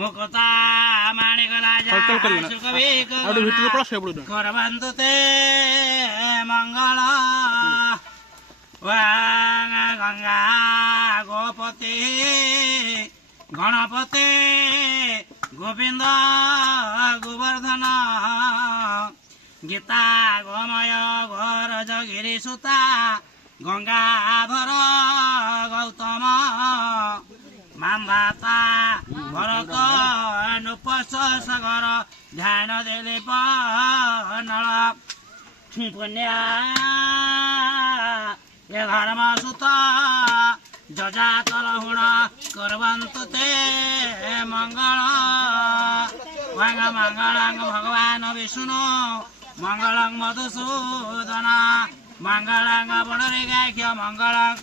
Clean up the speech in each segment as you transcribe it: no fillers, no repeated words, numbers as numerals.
मुकुता माणिक राजा करवन्तु ते मंगल गंगा गोपति गणपति गोविंद गोवर्धन गीता गोमय घर जगिरी सुता गंगाधर गौतम मामदाता भरत नुपस सगर ध्यान देले नल क्षिपुण्या ये धर्म सुत जजातल हुण करवन्तु ते मंगल मंगलांग भगवान विष्णु मंगलंग मधुसूदन मंगलांग पुंडरीकाक्ष मंगलंग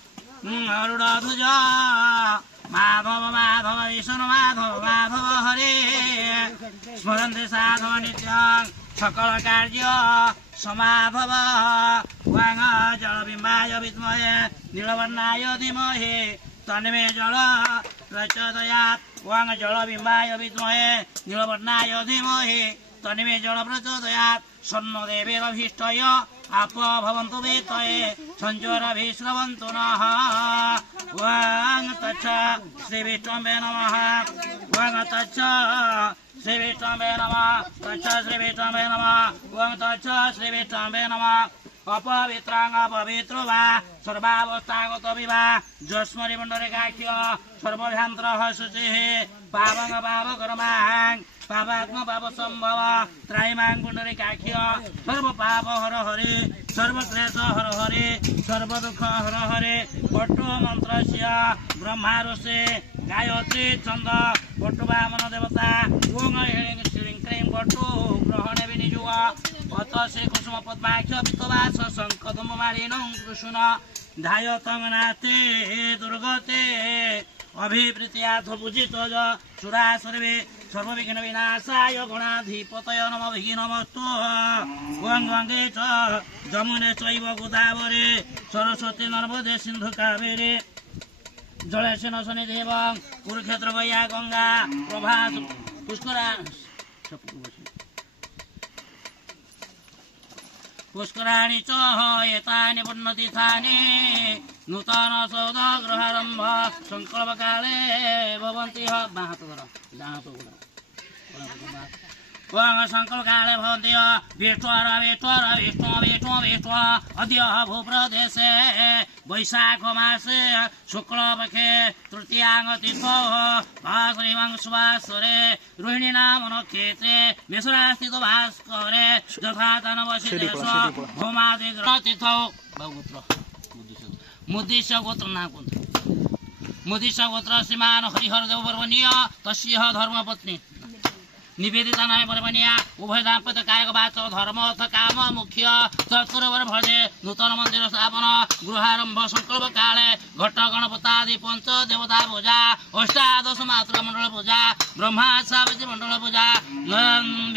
गरुड़ध्वज माधव माधव विष्णु माधव माधव हरे स्मरन्ति साधव नित्यं सकल कार्य समाधव वांग जलबिम्बाय विद्महे नीलवर्णाय धीमहि तन्मे जल प्रचोदयात् वांग जलबिम्बाय विद्महे नीलवर्णाय धीमहि तन्मे जल प्रचोदयात् सन्नो देवेरभीष्टय आप भवन्तु वेतये सञ्जोरभिश्रवन्तु नः वांग तच्च श्रीविष्णवे नमः वांग तच्च श्रीविष्णवे नमः तच्च श्रीविष्णवे नमः वांग तच्च श्रीविष्णवे नमः अपवित्रांग पवित्रो वा सर्वावस्थागत विवा जस्मरि पुंडरीकाक्ष सर्वभ्रान्तरः शुचिः पावंग पावकर्मांग पापात्म पाप संभव त्रायमांग पुंडरीकाक्ष सर्व पाप हर हरे सर्व क्लेश हर हरे सर्व दुख हर हरे पट्टु मंत्रस्य ब्रह्मा ऋषि गायत्री छंद पट्टु वामन देवता ओं ह्रीं श्रीं क्लीं पट्टु ग्रहणे विनियोग अत श्री कुसुम पद्माक्ष पितवास शंखदम मालिनं कृष्ण ध्यायतं नास्ति दुर्गते अभिप्रीत्याथ पूजित सुरा सर्वे सर्वविघ्न विनाशाय गणाधिपतय नमः नमस्तु गंगे च जमुने चैव गोदावरी सरस्वती नर्मदे सिंधु कावेरी जलेस्मिन् सन्निधिं कुरुक्षेत्र गया गंगा प्रभा पुष्कराणि च एतानि पुण्यतीर्थानि नूतन सौदगृहारम्भ संकल्पकाले भवन्ति संकल्पकाले भवन्ति विष्णु अद्य भूप्रदेशे वैशाख मासे शुक्लपक्षे तृतीयाङ्गतिथौ श्रीवांशुवासरे रोहिणी नाम नक्षत्रे मेषरास्थित भास्करे यथातनवसिदेश भौमादिग्रहतिथौ मुद्दिश्य गोत्र नाम मुद्दिश्य गोत्र श्रीमान हरिहरदेव बर्मणीय तस्य धर्मपत्नी निवेदिता नाम बर्मणीया उभय दाम्पत्य कायक वाचक धर्म अर्थ काम मुख्य चतुर्वर भजे नूतन मंदिर स्थापन गृहारंभ संकल्प काले घट गणपतादि पंच देवता पूजा अष्टादश मातृ मंडल पूजा ब्रह्मा सावित्री मंडल पूजा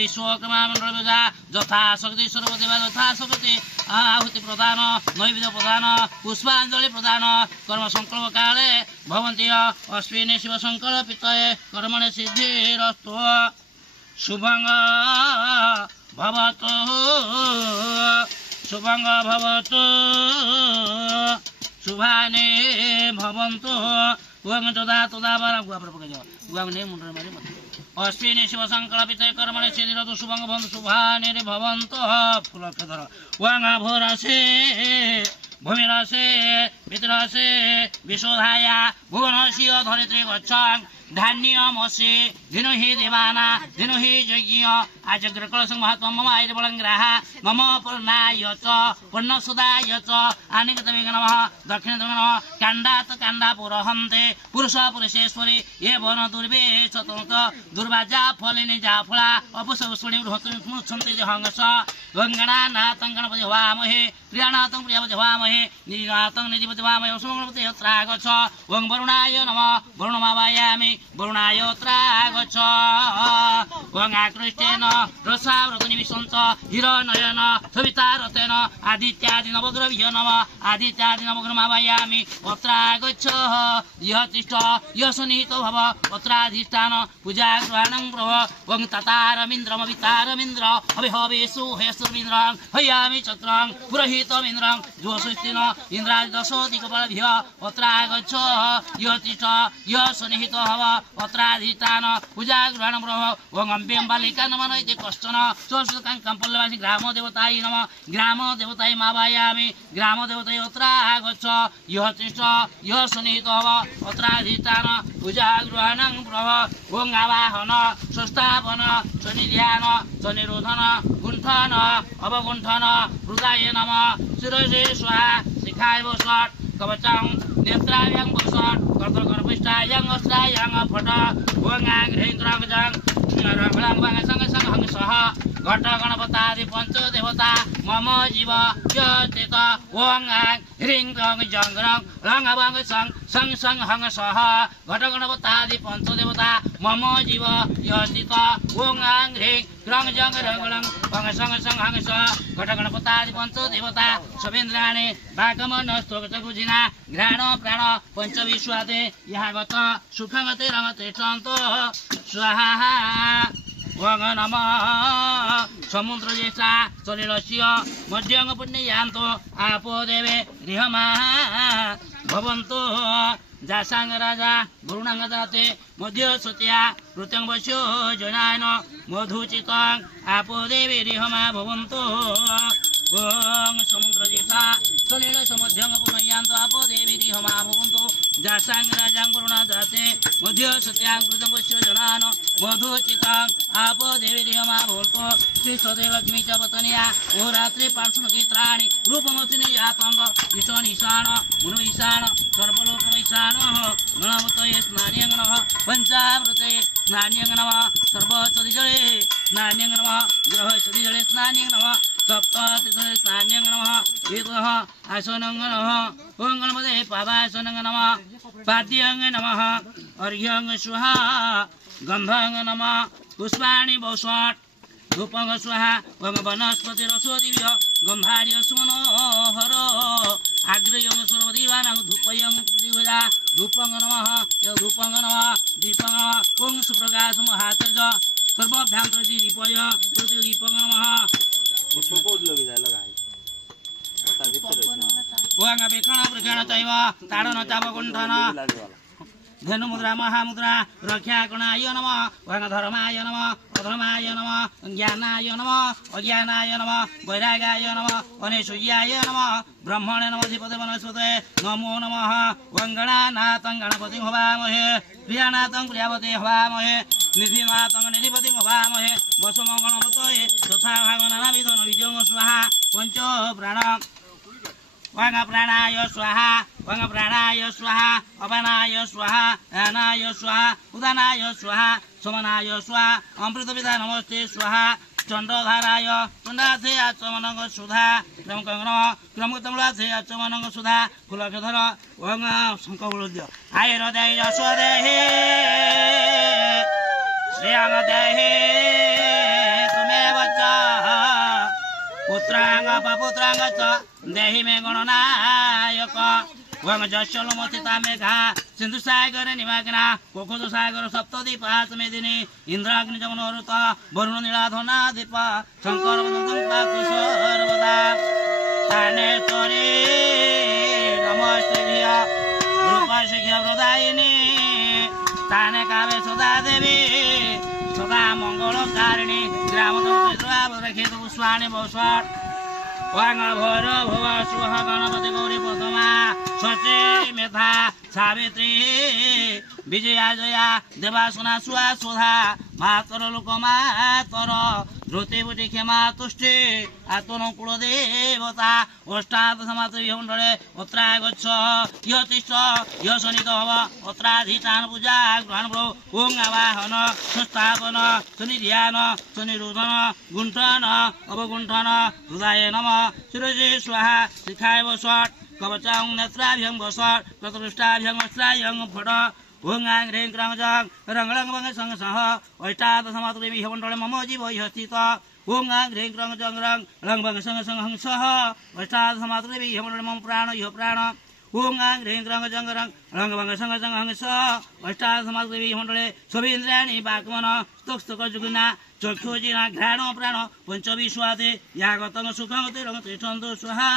विश्वकर्मा मंडल पूजा यथाशक्ति सर्वदेवा यथाशक्ति आहुति प्रदान नैवेद्य प्रदान पुष्पांजलि प्रदान कर्म संकल्प काले भवन्ति अश्विनी शिव संकल्पितये कर्मणे सिद्धिरस्तु शुभंग भवतु शुभंग भवतु शुभानि भवन्तु उवंग तदा तदा बारा गुआ पर पकड़ उवंग ने मुंडर मारे मत अश्विनी शिव संकल्पित कर्मणे सिद्धिरस्तु शुभंग भवन्तु शुभानि भवन्तु फुलक्षधर उवंग भोरसे भूमिरसे पितरसे विशोधाया भुवनस्य धरित्री गच्छन् धान्यमसि दिनो हि देवाना दिनो हि यज्ञ आजग्रकलसं महात्मा मम आयुर्बलङ्ग्राः मम पूर्णाय च पूर्णसुदाय च आनिकतमे नमः दक्षिणतमे नमः काण्डात् काण्डापुरहन्ते पुरुष पुरुषेश्वरी ये वन दुर्वे चतुर्थ दुर्वाजा फलिनी जाफला अपसवस्वणि मुच्छन्ति जहंगस गङ्गणानाथं गणपति हवामहे प्रियानाथं प्रियपति हवामहे निधिनाथं निधिपति हवामहे सुमङ्गलपति यत्रागच्छ ओं वरुणाय नमः वरुणमावायामि वरुणाय यत्रागच्छ गच्छ वं आकृष्टेन रसाव्रतनिमिषञ्च हिरण्यन सवितारतेन आदित्यादि नवग्रभ्यो नमः आदित्यादि नवग्रमावयामि अत्रागच्छ यः तिष्ठ यः सन्निहितो भव अत्राधिष्ठान पूजाग्रहणं प्रभ वं ततारमिन्द्रमवितारमिन्द्र हविहवेषु हयसुरमिन्द्रं हयामि चक्रं पुरोहितमिन्द्रं ज्योतिष्ठिन इन्द्रादिदशोऽधिकबलभ्य अत्रागच्छ यः तिष्ठ यः सन्निहितो भव अत्राधिष्ठान पूजाग्रहणं प्रभ वं अम्बें बालिका नमः इति कश्चन संस्कृतं पल्लवासि ग्रामदेवतायै नमः ग्रामदेवतायै मावायामि ग्रामदेवतायै अत्रागच्छ यः तिष्ठ यः सन्निहितो भव अत्राधिष्ठान पूजाग्रहणं प्रभ वं आवाहन संस्थापन सन्निध्यान सन्निरोधन गुण्ठन अवगुण्ठन हृदये नमः शिरसि स्वाहा शिखाय वषट् कवचं नेत्राभ्यां वषट् कर्तकर्पृष्ठायां अस्त्रायां फट वं आग्रहीन्द्रागजं रङ्गलं हंसः घट गणपतादि पंचदेवता मम जीव यतेत वं ह्रीं रं जं रं रं अवं सं सं हंग सह घट गणपतादि पंचदेवता मम जीव यतेत वं ह्रीं रं जं रं रं वं सं सं हंग सह घट गणपतादि पंचदेवता सवेन्द्राणि भागमनस्तोकचकुजिना घ्राण प्राण पंचविश्वादे यहागत सुखगते रंगते सन्तो स्वाहा वं नमः समुद्रदेशा सलिलस्य मध्यंग पुण्ययान्तो आपो देवे रिहमा भवन्तो जासांग राजा गुरुणांग दाते मध्य सत्या प्रत्यंगवश्यो जनायन मधुचितं आपो देवे रिहमा भवन्तो वं समुद्रदेशा सलिल समध्यंग पुण्ययान्तो आपो देवे रिहमा भवन्तो जासांग राजा गुरुणांग दाते मध्य सत्या प्रत्यंगवश्यो जनायन मधुचितं आपो देवी रिहमा भवन्तो श्री सदे लक्ष्मी च पतनिया ओ रात्रि पार्श्वनक्षत्राणि रूपमसिनि यातंग ईशान ईशान मुनु ईशान सर्वलोकम ईशान गणपतये स्नान्यं नमः पंचामृते स्नान्यं नमः सर्वचदिजले स्नान्यं नमः ग्रहचदिजले स्नान्यं नमः सप्ततीर्थले स्नान्यं नमः एतः आसनं नमः ओं गणपते पावासनं नमः पाद्यं नमः अर्घ्यं स्वाहा गन्धं नमः पुष्पाणि वषट् धूपं स्वाहा वं वनस्पतिरसोदिभ्य गन्धार्य सुमनोहर आग्रयं सर्वदेवानां धूपयं प्रतिभजा धूपं नमः धूपं नमः दीपं नमः ओं सुप्रकाशं हातज सर्वभ्यान्तरति दीपय प्रतिदीपं नमः ओं अपेक्षण प्रक्षण चैव ताडन चापकुण्ठन धनुमुद्रा महामुद्रा रक्षाकणाय नमः वं धर्माय नमः अधर्माय नमः ज्ञानाय नमः अज्ञानाय नमः वैरागाय नमः अनेशूयाय नमः ब्रह्मणे नमोधिपते वनस्पते नमो नमः वं गणानाथं गणपतिं हवामहे प्रियानाथं प्रियावते हवामहे निधिनाथं निधिपतिं हवामहे वसुमङ्गलमतये तथा भागनानाविध नविजं स्वाहा पंच प्राण वं प्राणाय स्वाहा वं प्राणाय स्वाहा अपानाय स्वाहा दानाय स्वाहा उदानाय स्वाहा समनाय स्वाहा अमृतविदा नमस्ते स्वाहा चंडधाराय चंडाथे आचमनंग सुधा क्रमकंगन क्रमकतमलाथे आचमनंग सुधा फुलकधर वं शंकबुलद्य आयुर्देहि यशोदेहि श्रियं देहि तुमेव च पुत्रांग पपुत्रांग च देहि मे गणनायक वं जस्यलोमथिता मेघा सिंधुसागर निमग्ना कोकोदसागर सप्तदीपा समेदिनी इंद्राग्निजमनोरुत वरुण नीलाधनाधिप शंकर पातु सर्वदा तानेश्वरी नमस्ते रूपशिख्य प्रदायिनी ताने कावे सदा देवी सदा मंगलकारिणी ग्रामदेवता पुष्पाणि वषट् वं भैर भव सुह गणपति गौरी पदमा सची मेधा सावित्री विजया जया देवासुना सुहा सुधा मातर लोक मातर ध्रुतिबुटी क्षमा तुष्टि आत्मन कुलदेवता अष्टादशमातृमण्डले अत्रागच्छ यः तिष्ठ यः सन्निहितो भव अत्राधिष्ठान पूजा ग्रहण भव ओं आवाहन संस्थापन सन्निध्यान सन्निरोधन गुण्ठन अवगुण्ठन हृदये नमः शिरसि स्वाहा शिखाय वषट् कवचं नेत्राभ्यं वषट् कृतपृष्ठाभ्यं अस्त्राभ्यं फट ओं आं ह्रीं क्रां जं रंगलं वंग संग सह अष्टादशमातृदेवी हेमण्डले मम जीव स्थित ओं आं ह्रीं क्रां जं रंग वंग संग संग हंस अष्टादशमातृदेवी हेमण्डले मम प्राण इह प्राण ओं आं ह्रीं क्रां जं रंग वंग संग संग हंस अष्टादशमातृदेवी हेमण्डले सविन्द्राणि वाक्मन स्तुस्तकजुगिना चक्षुजिना घ्राण प्राण पंचविश्वादे यागतं सुखं रंगते छन्दो स्वाहा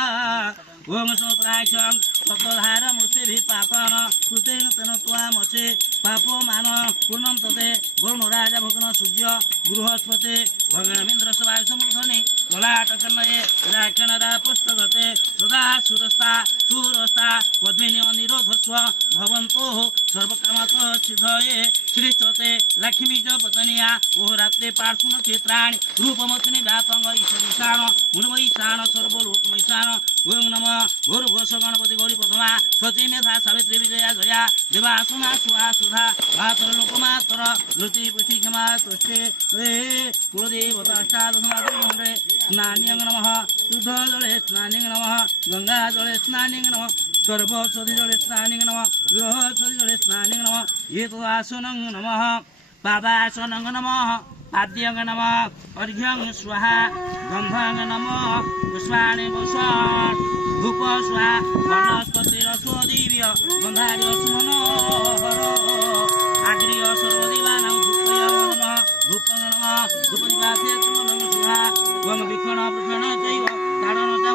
ओं सोत्राख्यं सप्तधार मुसेभि पापन कृतेन तेन त्वामसे पापो मान पूर्णं तते वरुण राजा भगन सूर्य बृहस्पते भगनमिन्द्र सवाय समुद्धने ललाटकन्नये राक्षणरा पुस्तकते सदा सुरस्ता पद्मिनी अनिरोधस्व भवन्तो सर्वकामतो सिद्धये श्रीचते लक्ष्मी च पतनिया ओह रात्रे पार्श्वन क्षेत्राणि रूपमतिनि व्यापंग ईश्वरीशान मुनमयीशान सर्वलोकमयीशान ओं नमः भूर्भुवः गणपति गौरी प्रथमा सती मेधा सावित्री विजया जया देवासुना सुहा सुधा मातर लोकमातर ऋति पुष्टि क्षमा तुष्टे कुलदेवताष्टादशमातृमण्डले स्नान्यं नमः शुद्ध जले स्नान्यं नमः गंगा जले स्नान्यं नमः सर्वौषधि जले स्नान्यं नमः गृहौषधि जले स्नान्यं नमः एतदासनं नमः पादासनं नमः पाद्यं नमः अर्घ्यं स्वाहा गन्धं नमः पुष्पाणि वसन् धूप स्वाहा वनस्पतिरस्वदीव्य गन्धार्य सुमनोहर आग्र्य सर्वदेवानां धूपय नमः धूपं नमः धूपनिवासे स्वाहा वं विक्षण वृषण चैव ताडन च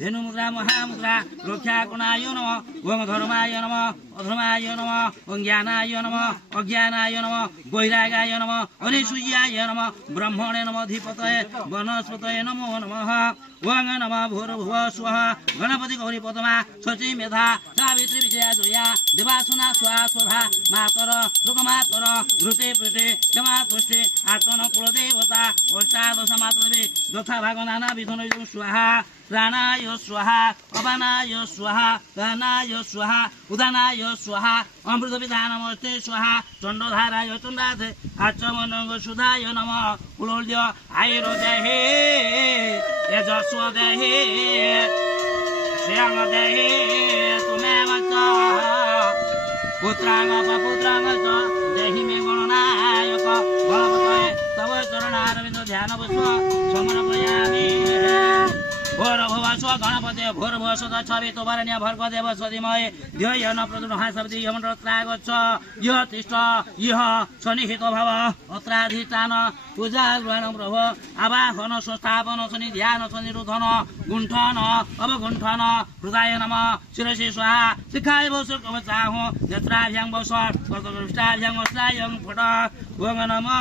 धेनुमुद्रा महामुद्रा रक्षाकुणाय नमः वं धर्माय नमः अधर्माय नमः वं ज्ञानाय नमः अज्ञानाय नमः वैरागाय नमः अनिसूयाय नमः ब्रह्मणे नमः अधिपतये वनस्पतये नमो नमः वं नमः भूर्भुवः स्वः गणपति गौरी पद्मा सची मेधा सावित्री विजया जया देवासुना स्वाहा स्वधा मातर लोकमातर धृते पृते क्षमा तुष्टे आत्मन कुलदेवता अष्टादश मातृदेवी यथा भाग नाना विधन स्वाहा प्राणाय स्वाहा अपानाय स्वाहा दानाय स्वाहा उदानाय स्वाहा अमृत विधानमस्ते स्वाहा चंडधाराय चंडाधे आचमनंग सुधाय नमः कुलोल्य आयुर देहे यजस्व देहे श्रेयंग देहे तुमेव च पुत्रांग पपुत्रांग च देहि मे गणनायक गणपतये तव चरणारविंद ध्यान पुष्प समर्पयामि भूर्भुवः स्वः गणपते भूर्भुवः स्वः छवितुवरेण्यं भर्गो देवस्य धीमहि धियो न प्रचोदयात् शब्दे यमन्त्रत्रागच्छ यः तिष्ठ यः सन्निहितो भव अत्राधिष्ठान पूजा ग्रहणं प्रभो आवाहन संस्थापन सन्निध्यान सन्निरोधन गुण्ठन अवगुण्ठन हृदय नमः शिरसि स्वाहा शिखाय वसुकवचाहो नेत्राभ्यां वसः कर्तव्यष्टाभ्यां वस्त्रायं फट ओं नमः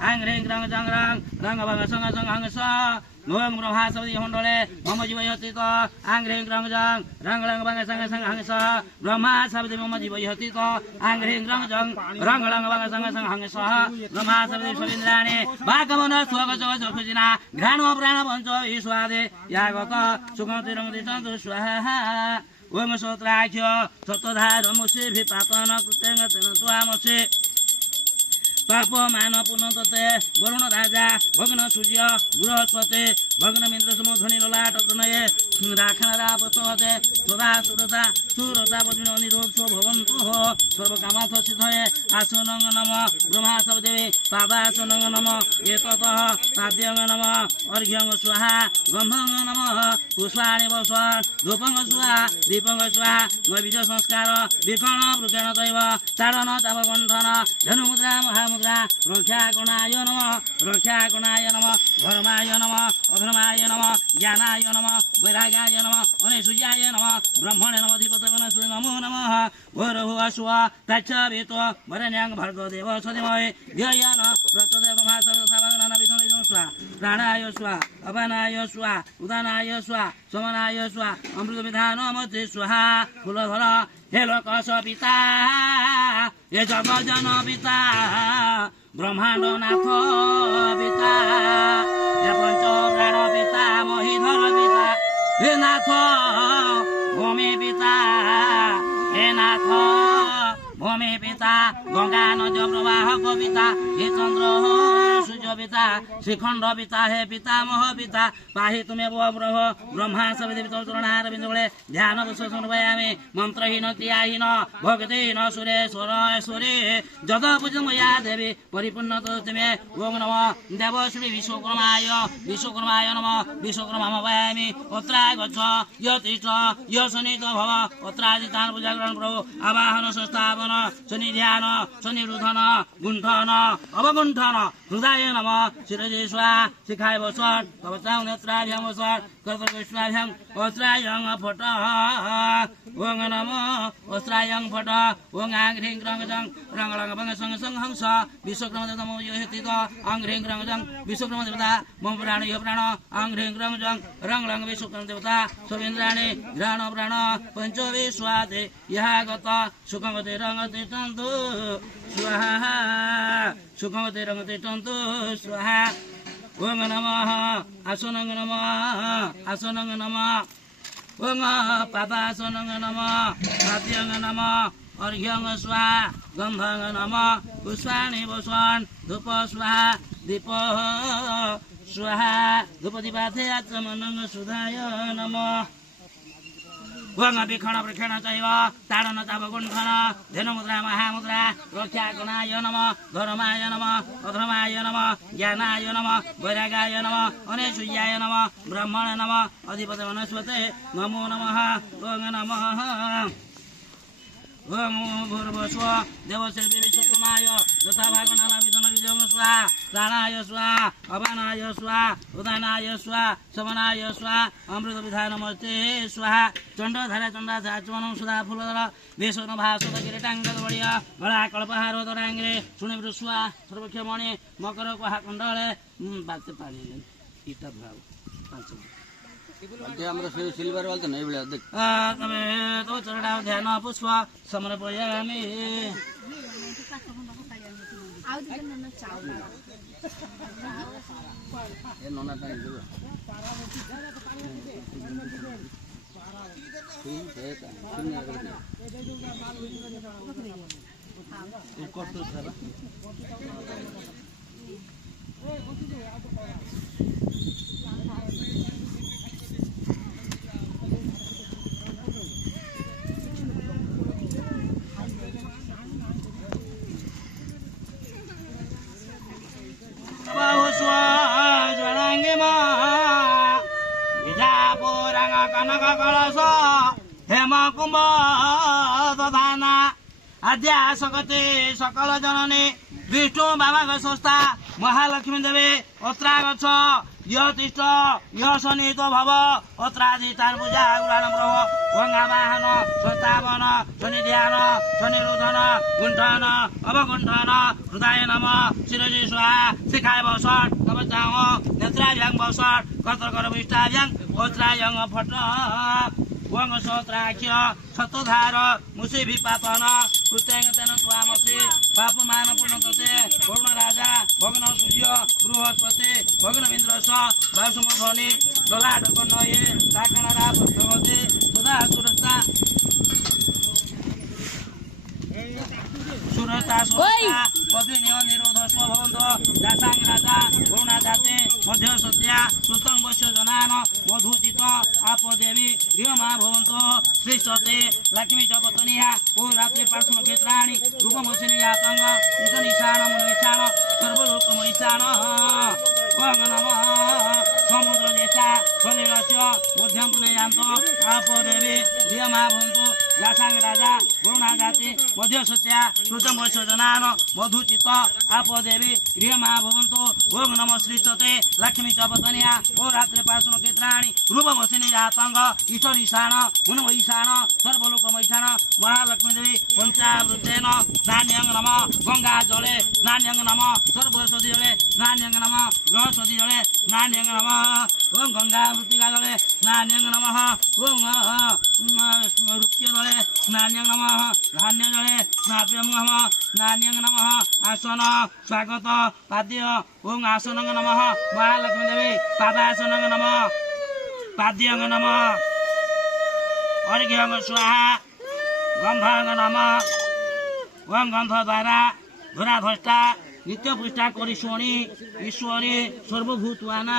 आं ह्रीं क्रां जं रंग भग संग संग हंस ओं ब्रह्मा सविति हेमण्डले मम जीव स्थित आं ह्रीं क्रां जं रंग रंग भग संग संग हंस ब्रह्मा सविति मम जीव स्थित आं ह्रीं क्रां जं रंग रंग भग संग संग हंस ब्रह्मा सविति सविन्द्राणि वाकमन स्वग जग जखुजिना घ्राण प्राण पंच विश्वादे यागत सुखं रंगति चन्दु स्वाहा ओं सोत्राख्य सप्तधार मुसेभि पापन कृतेन तेन त्वामसे पाप मान पूर्ण तते वरुण राजा भग्न सूर्य बृहस्पते भग्नमिन्द्र समुद्धनि ललाटकनये राक्षणरा पुस्तकते सदा सुरता पद्मिनी अनिरोधो भवन्तु सर्वकामार्थ सिद्धये आसनं नमः ब्रह्मा सबदेवी पादासनं नमः एततः पाद्यं नमः अर्घ्यं स्वाहा गन्धं नमः पुष्पाणि वसन् धूपं स्वाहा दीपं स्वाहा नैवेद्य संस्कार विक्षण वृक्षण दैव ताडन तापकण्ठन धनुमुद्रा महामुद्रा रक्षाकुणाय नमः धर्माय नमः अधर्माय नमः ज्ञानाय नमः वैरागाय नमः अनिसूयाय नमः ब्रह्मणे नमः अधिपतये नमो नमः भूर्भुवः स्वः तच्छवितो वरेण्यं भर्गो देवस्य धीमहि धियो न प्रचोदयात् ब्रह्मा तथा भगवान् विष्णुः स्वाहा प्राणाय स्वाहा अपानाय स्वाहा उदानाय स्वाहा समनाय स्वाहा अमृत विधानमस्ते स्वाहा फूलधर हे लोकस पिता हे जगजन पिता ब्रह्मांड नाथ पिता हे पंच प्राण पिता महीधर पिता हे नाथ भूमि पिता हे नाथ भूमि पिता गंगा नद प्रवाहक पिता हे चंद्र सूर्य पिता श्रीखंड पिता हे पितामह पिता पाहि तुमेव ब्रह्म ब्रह्मा सविति चरणार बिंदुले ध्यान समर्पयामि मंत्रहीन क्रियाहीन भक्तिहीन सुरेश्वरी जद पूजमया देवी परिपूर्ण तुमे ओम नमः देवश्री विश्वकर्माय नमः विश्वकर्मामयामि अत्रा गच्छ यतिष्ठ यशनित भव अत्रादितान पूजा ग्रहण प्रभु आवाहन संस्थापन शनि ध्यान शनि रुधन गुंठन अवगुंठन हृदय नमः शिरजे स्वाहा शिखाय वसट कवचां नेत्राभ्यां वसट कर्तव्यश्वाभ्यां वस्त्रायं फट ओं नमः वस्त्रायं फट ओं आं ह्रीं क्रं जं रंग रंग भंग संग संग हंस विश्वकर्म देवता मम यो हेतित आं ह्रीं क्रं जं विश्वकर्म देवता मम प्राण यो प्राण आं ह्रीं क्रं जं रंग रंग विश्वकर्म देवता सवेन्द्राणि घ्राण प्राण पंचविश्वाते यः गत सुखमते रंगते तन्तु स्वाहा सुखमते रंगते तन्तु स्वाहा ओं नमः आसनं नमः ओं पापासनं नमः पाद्यं नमः अर्घ्यं स्वाहा गन्धं नमः पुष्पाणि वसन् धूप स्वाहा दीप स्वाहा धूपदीपाथे आचमनं सुधाय नमः ओं विखण वृक्षण चैव ताडन तापगुण्ठन धेनुमुद्रा महामुद्रा रक्षागणाय नमः धर्माय नमः अधर्माय नमः ज्ञानाय नमः वैरागाय नमः अनेशूयाय नमः ब्रह्मण नमः अधिपति वनस्पते नमो नमः ओं नमः ओं भूर्भुवस्व देवशिल्पी विश्वकर्माय यथाभाग नानाविधन विजयं स्वाहा प्राणाय स्वाहा अपानाय स्वाहा उदानाय स्वाहा शमनाय स्वाहा अमृत विधानमस्ते स्वाहा चंडधारा चंडाचाचमनं सुधा फूलधर विष्णु भास्वत किरीटांगदवड़ीय गला कल्पहार दरांग्रे सुनिवृ स्वाहा सर्वक्षमणि मकर कुहा कुंडले बाते पानी इटा भाव सिल्वर वाला तो नहीं बोला देख तो चरणा ध्यान पुष्प समर्पयामि ये नोना टाइम दो ठीक है सुनिए अगर एक और तो था हेम कुंभ दधाना आद्या सकते सकल जननी विष्णु बाबा संस्था महालक्ष्मी देवी अत्रा गच्छ यतिष्ठ यशनित भव अत्रादितान पूजा ग्रहण प्रभु गंगावाहन संस्थापन शनि ध्यान शनि रुधन गुंठन अवगुंठन हृदय नमः शिरजे स्वाहा शिखाय वसट कवचां नेत्राभ्यां वसट कर्तकर्मिष्ठाभ्यां वस्त्रायं फट ओं सत्राख्य शतधार मुसे विपातन कृत्यंगतेन स्वामसे पापमान पुण्यते वरुण राजा भग्न सूर्य बृहस्पति भग्न इंद्र स वासुमध्वनि ललाट कन्नये साकणरा भगवते सदा सुरक्षा पद्मिनी निरोध स्वभवंत दासांग राजा वरुणा जाते मध्य सत्या सुतं वश्य जनान मधुचित आप देवी गृहमा भवंत श्रीष्ठते लक्ष्मी च पत्निया ओ रात्रि पार्श्व क्षेत्राणि रूपमोसिनी यातंग ईशन ईशान मुनिशान सर्वलोकम ईशान ओं नमः समुद्र देशा सलिलस्य मध्यम पुनयांत आप देवी गृहमा भवंत दासांग राजा वरुणा जाते मध्य सत्या सुतं वश्य जनान मधुचित आप देवी गृहमा भवन्तु ओं नमः श्रीष्ठते लक्ष्मी च पत्निया ओ रात्रि पार्श्व क्षेत्राणि रूपमोसिनी यातंग ईशन ईशान मुनम ईशान सर्वलोकम ईशान महालक्ष्मी देवी पंचावृतेन नान्यं नमः गंगा जले नान्यं नमः सर्वसदी जले नान्यं नमः बृहस्पति जले नान्यं नमः ओं गंगा मृत्तिका जले नान्यं नमः ओं रुप्य जले नान्यं नमः धान्य जले स्नाप्यं नमः नान्यं नमः आसन स्वागत पाद्य ओं आसनं नमः महालक्ष्मी देवी पादासनं नमः पाद्यं नमः अर्घ्यं स्वाहा गन्धं नमः ओं गन्धद्वारा धुराधष्टा नित्य पृष्ठा करी शोणी ईश्वरी सर्वभूताना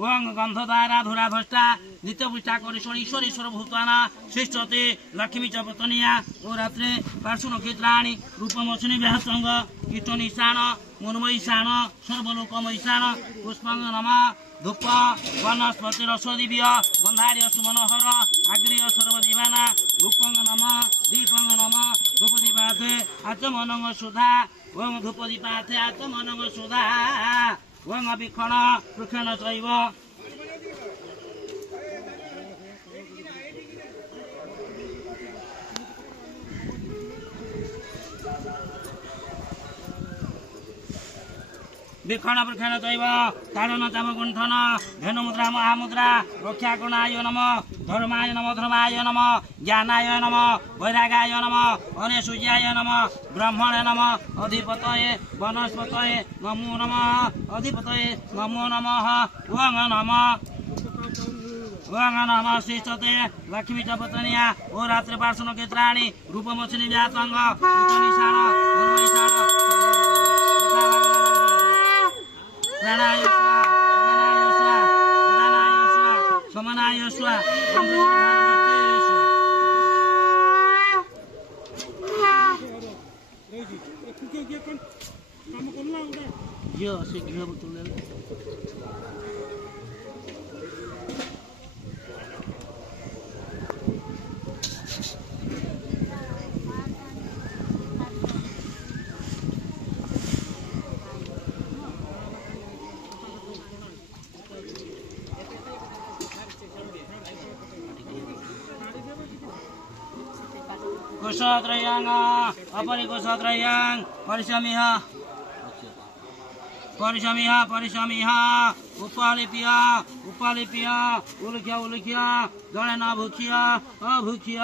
ओं गंधधारा धुराधष्टा नित्य पृष्ठा करी शोणी ईश्वरी सर्वभूताना श्रेष्ठते लक्ष्मी च पतनिया ओ रात्रे पार्श्व नक्षत्राणि रूपमोचनी व्यासंग कीटनिशान मुन्मयीशान सर्वलोकमयीशान पुष्पांग नमः धूप वनस्पति रसदिव्य गंधार्य सुमनोहर आग्रिय सर्वदीवाना धूपंग नम दीपंग नम धूपदीपाथे आचमनंग सुधा ओं धूपदीपाथे आचमनंग सुधा ओं अभिक्षण वृक्षण चैव विक्षण वृक्षण चैव ताडन चाम गुंठन धेनुमुद्रा महामुद्रा रक्षाकर्णाय नम धर्माय नम ज्ञानाय नम वैरागाय नम अनेसूर्याय नम ब्रह्मणे नम अधिपतये वनस्पतये नमो नमः अधिपतये नमो नमः ओं नमः श्रेष्ठते लक्ष्मी च पतनिया ओ रात्रि पार्श्व नक्षत्राणि रूपमोचनी व्यासंग कीटनिशान मुन्मयीशान प्राणाय समनाय स्वा घियो से घियो बोतल ले कुशत्रयं अपरि कुशत्रयं परिशमिह उपलिप्य उलुख्य जड़े न भूख्य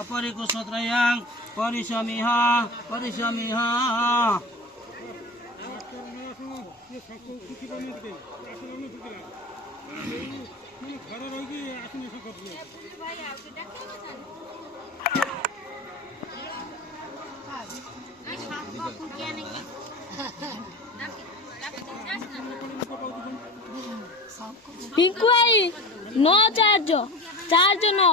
अपरि कुशत्रयं परिशमिह पिंकू भाई नो चार्ज नो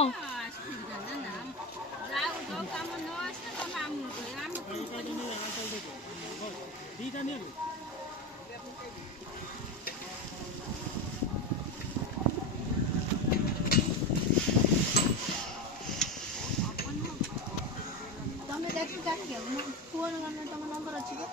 ତମେ ଦେଖି କାଟିବ ଫୋନ ତମ ନମ୍ବର ଅଛି କି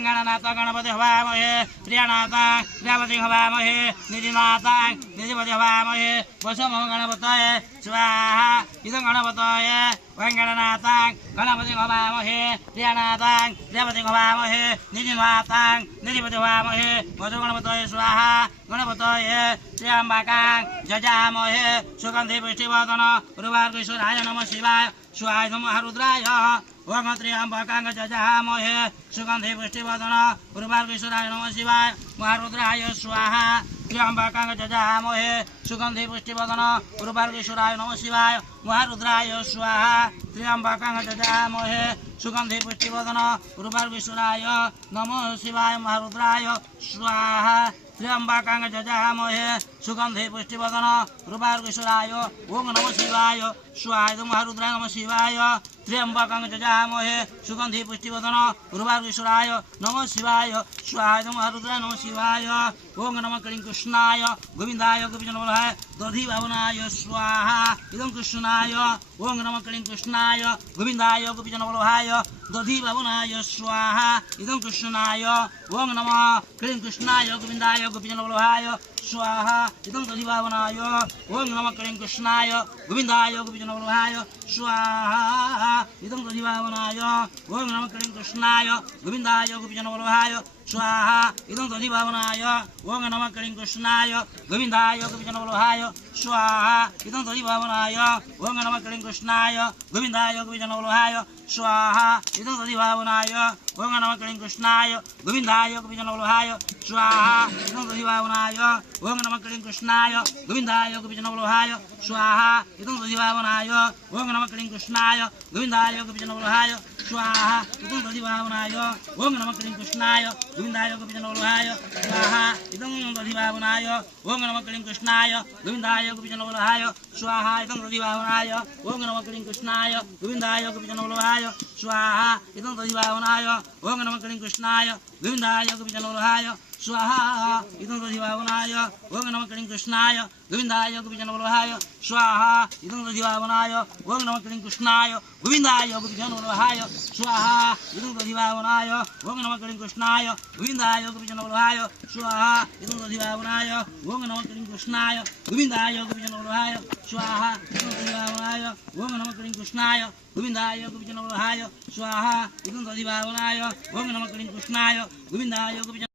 गणनाथ गणपति हवामहे प्रियनाथ प्रियपति हवामहे निधिनाथ निधिपति हवामहे वसुम गणपतये स्वाहा इदं गणपतये गणनाथ गणपति हवामहे प्रियनाथ प्रियपति हवामहे निधिनाथ निधिपति हवामहे वसु गणपतये स्वाहा गणपतये त्र्यंबकां जजामहे सुगंधि पुष्टिवर्धन उर्वारुकेश्वराय नमः शिवाय स्वाहाय नमः रुद्राय ओं त्र्यंबकां जजामहे सुगंधि पुष्टिवर्धन उर्वारुकेश्वराय नमः शिवाय महारुद्राय स्वाहा त्र्यंबकां जजामहे सुगंधि पुष्टिवर्धन उर्वारुकेश्वराय नमः शिवाय महारुद्राय स्वाहा त्र्यंबकां जजामहे सुगंधि पुष्टिवर्धन उर्वारुकेश्वराय नमः शिवाय महारुद्राय स्वाहा त्र्यंबकां जजामहे सुगंधे पुष्टिवदन रूपार्गेश्वराय ओम नमः शिवाय स्वाहाय महारुद्राय नमः शिवाय त्र्यंबकं जजामहे सुगंधे पुष्टिवदन रूपार्गेश्वराय नमः शिवाय स्वाहाय महारुद्राय नमः शिवाय ओम नमः क्लीं कृष्णाय गोविंदाय गोपीजनवल्लभाय दधि भावनाय स्वाहा इदं कृष्णाय ओम नमः क्लीं कृष्णाय गोविंदाय गोपीजनवल्लभाय दधि भावनाय स्वाहा इदं कृष्णाय ओम नमः क्लीं कृष्णाय गोविंदाय गोपीजनवल्लभाय स्वाहा इदं दधि भावनाय ओम नमः क्लीं कृष्णाय गोविंदाय गोपीजनवल्लभाय स्वाहा इदं दधि भावनाय ओम नमः क्लीं कृष्णाय गोविंदाय गोपीजनवल्लभाय स्वाहा इदं दधि भावनाय ओम नमः क्लीं कृष्णाय गोविंदाय गोपीजनवल्लभाय स्वाहा इदं दधि भावनाय ओम नमः क्लीं कृष्णाय गोविंदाय गोपीजनवल्लभाय स्वाहा इदं दधि भावनाय ओम नमः क्लीं कृष्णाय गोविंदाय गोपीजनवल्लभाय स्वाहा इदं दधि भावनाय ओम नमः क्लीं कृष्णाय गोविंदाय गोपीजनवल्लभाय स्वाहा इदं दधि भावनाय ओम नमः क्लीं कृष्णाय गोविंदाय गोपीजनवल्लभाय स्वाहा इदं दधि भावनाय ओम नमः क्लीं कृष्णाय गोविंदाय गोपीजनवल्लभाय स्वाहा इदं दधि भावनाय ओम नमः क्लीं कृष्णाय गोविंदाय गोपीजनवल्लभाय स्वाहा इदं दधि भावनाय ओम नमः क्लीं कृष्णाय गोविंदाय गोपीजनवल्लभाय स्वाहा इदं दधि भावनाय ओम नमः क्लीं कृष्णाय गोविंदाय गोपीजनवल्लभाय स्वाहा इदं दधि भावनाय ओम नमः क्लीं कृष्णाय गोविंदाय गोपीजनवल्लभाय स्वाहा इदं दधि भावनाय ओम नमः क्लीं कृष्णाय गोविंदाय गोपीजनवल्लभाय स्वाहा इदं दधि भावनाय ओम नमः क्लीं कृष्णाय गोविंदाय गोपीजनवल्लभाय स्वाहा इदं दधि भावनाय ओम नमः क्लीं कृष्णाय गोविंदाय गोपीजनवल्लभाय स्वाहा इदं दधि भावनाय ओम नमः क्लीं कृष्णाय गोविंदाय गोपीजनवल्लभाय स्वाहा इदं दधि भावनाय ओम नमः क्लीं कृष्णाय गोविंदाय गोपीजन